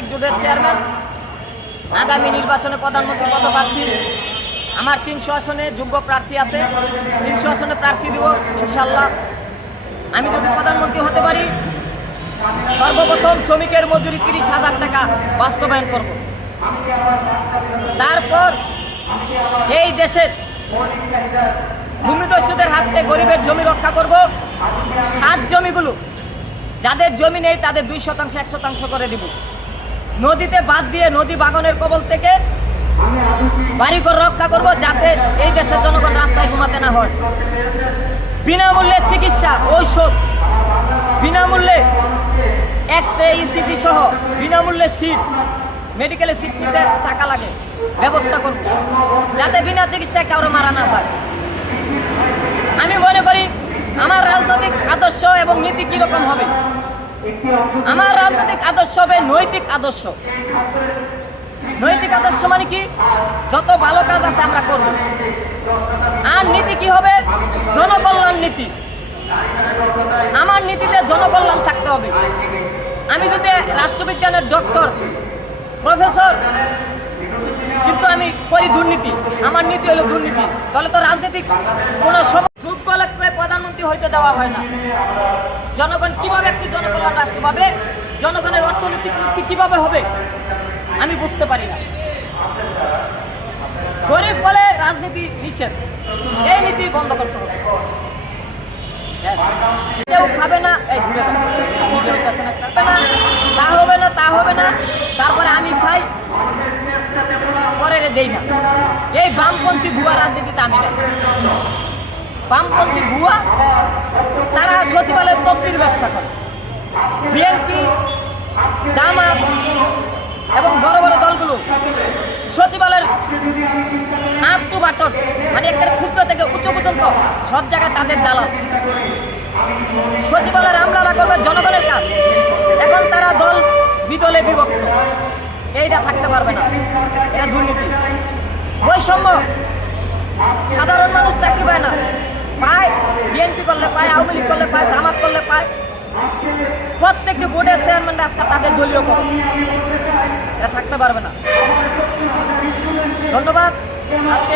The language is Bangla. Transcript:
রাজনৈতিক জোটের চেয়ারম্যান, আগামী নির্বাচনে প্রধানমন্ত্রী পদপ্রার্থী, আমার তিনশো আসনে যোগ্য প্রার্থী আছে। তিনশো আসনে প্রার্থী দিব ইনশাল্লাহ আমি যদি প্রধানমন্ত্রী হতে পারি, সর্বপ্রথম শ্রমিকের মজুরি তিরিশ হাজার টাকা বাস্তবায়ন করব। তারপর এই দেশের ভূমিদস্যুদের হাত গরিবের জমি রক্ষা করব। হাত জমিগুলো যাদের জমি নেই, তাদের দুই শতাংশ, এক শতাংশ করে দিব। নদীতে বাদ দিয়ে নদী বাগানের কবল থেকে বাড়িঘর রক্ষা করব যাতে এই দেশের জনগণ রাস্তায় ঘুমাতে না হয়। বিনামূল্যে চিকিৎসা, ঔষধ, বিনামূল্যে এক্স রে ইসিজি সহ বিনামূল্যে সিট মেডিকেলে সিট নিতে টাকা লাগে, ব্যবস্থা করব। যাতে বিনা চিকিৎসায় কারও মারা না যায়। আমি মনে করি, আমার রাজনৈতিক আদর্শ এবং নীতি কীরকম হবে? আমার রাজনৈতিক আদর্শ হবে নৈতিক আদর্শ। নৈতিক আদর্শ মানে কি? যত ভালো কাজ আছে আমরা করব। আর নীতি কি হবে? জনকল্যাণ নীতি। আমার নীতিতে জনকল্যাণ থাকতে হবে। আমি যদি রাষ্ট্রবিজ্ঞানের ডক্টর, প্রফেসর, কিন্তু আমি করি দুর্নীতি। আমার নীতি হলো দুর্নীতি। তাহলে তো রাজনৈতিক কোনো সব যোগ্য প্রধানমন্ত্রী হইতে দেওয়া হয় না। জনগণ কীভাবে একটি জনকল্যাণ রাষ্ট্র পাবে? জনগণের অর্থনৈতিক নীতি কীভাবে হবে? আমি বুঝতে পারি না। গরিব বলে রাজনীতি নিষেধ। এই নীতি বন্ধ করতে হবে। কেউ খাবে না, এই তা হবে না, তা হবে না, তারপরে আমি খাই। পরে না। এই বামপন্থী বামপন্থী ভুয়া তারা সচিবালয়ের তব্দির ব্যবসা করে। বিএনপি, জামাত এবং বড় বড় দলগুলো সচিবালয়ের আপ টু বাটন মানে একটা ক্ষুদ্র থেকে উচ্চ পর্যন্ত সব জায়গায় তাদের দালাল। সচিবালয়ের আমলারা করবে জনগণের কাজ। এখন তারা দল বিদলে বিভক্ত। এইটা থাকতে পারবে না। এটা দুর্নীতি। বৈষম্য। সাধারণ মানুষ চাকরি পায় না। পায় বিএনপি করলে পায়, আওয়ামী লীগ করলে পায়, জামাত করলে পায়। প্রত্যেকটি বোর্ডের চেয়ারম্যান আজকে তাদের দলীয় করে এটা থাকতে পারবে না। ধন্যবাদ। আজকে